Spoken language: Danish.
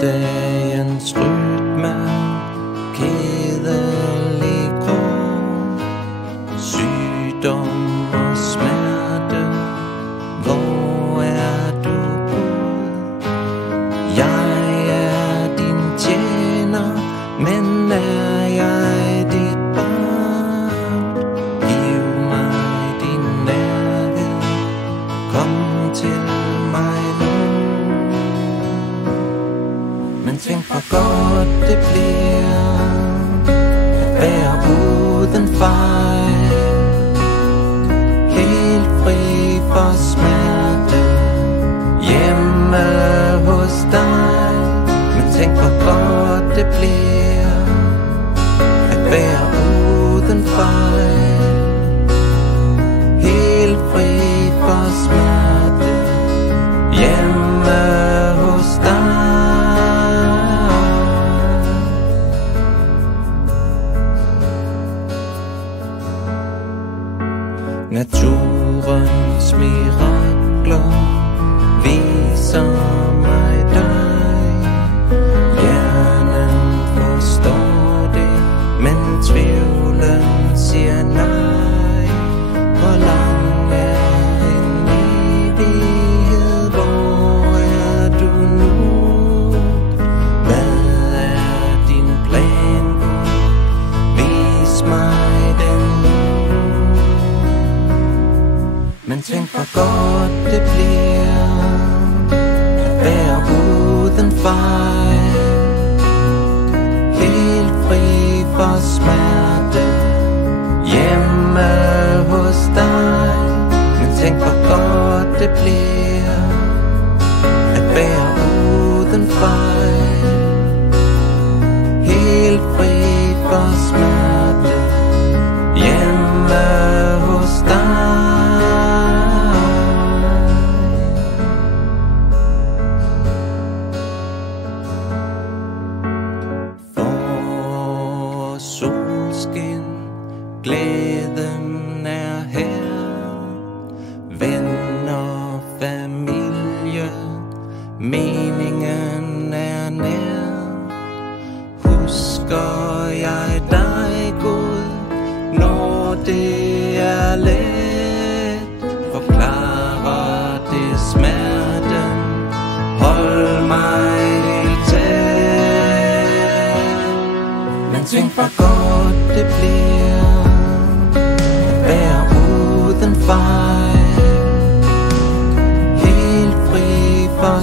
dagens rytme, kedelig grå, sygdom og smerte. Hvor er du Gud? Jeg er din tjener, men er jeg dit barn? Giv mig din nærhed, kom til mig nu. Men tænk hvor godt det bliver at være uden fejl, helt fri for smerte, hjemme hos dig. Men tænk hvor godt det bliver at være uden fejl, helt fri for smerte, hjemme hos dig. Naturens mirakler viser mig dig. Hjernen forstår det, men tvivlen siger nej. Hvor lang er en evighed? Hvor er du nu? Hvad er din plan, Gud? Vis mig den nu. Men tænk hvor godt det bliver at være uden fejl, helt fri for smerte, hjemme hos dig. Men tænk hvor godt det bliver at være uden fejl, helt fri for smerte, hjemme hos dig. Solskin, glæden er her, venner, familie, meningen er nær. Husker jeg dig, Gud, når det er let? Forklarer det smerten, hold mig helt tæt. Men tænk hvor godt det bliver at være uden fejl, helt fri for